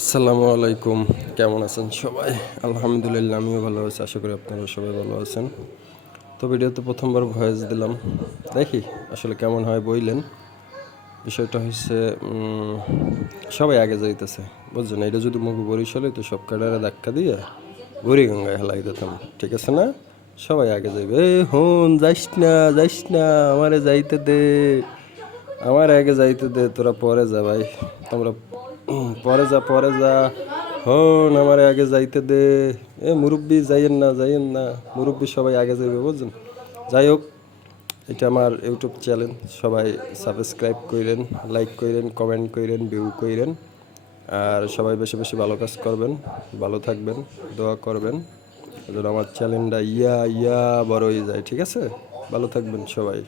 আসসালামু আলাইকুম। কেমন আছেন সবাই? আলহামদুলিল্লাহ আমিও ভালো আছি। আশা করি আপনারা সবাই ভালো আছেন। তো ভিডিওতে প্রথমবার ভয়েস দিলাম। দেখি আসলে কেমন হয় বইলেন। বিষয়টা হচ্ছে সবাই আগে যাইতেছে। বুঝছেন? এটা যদি মুখ বরিশাল হইতো সব কয়টারে ধাক্কা দিয়ে বুড়িগঙ্গায় হেলাই দিতাম। ঠিক আছে না? সবাই আগে যাইবে। এই হন যাইস না, যাইস না, আমারে যাইতে দে। আমার আগে যাইতে দে, তোরা পরে যা ভাই। তোমরা পরে যা, পরে যা। হন আমার আগে যাইতে দে। এ মুরব্বি যাইয়েন না, যাইয়েন না। মুরব্বি সবাই আগে যাইবে বুঝছেন। যাই হোক, এটা আমার ইউটিউব চ্যানেল। সবাই সাবস্ক্রাইব কইরেন, লাইক কইরেন, কমেন্ট কইরেন, ভিউ কইরেন। আর সবাই বেশি বেশি ভালো কাজ করবেন, ভালো থাকবেন, দোয়া করবেন যেন আমার চ্যানেলটা ইয়া ইয়া বড় হয়ে যায়। ঠিক আছে? ভালো থাকবেন সবাই।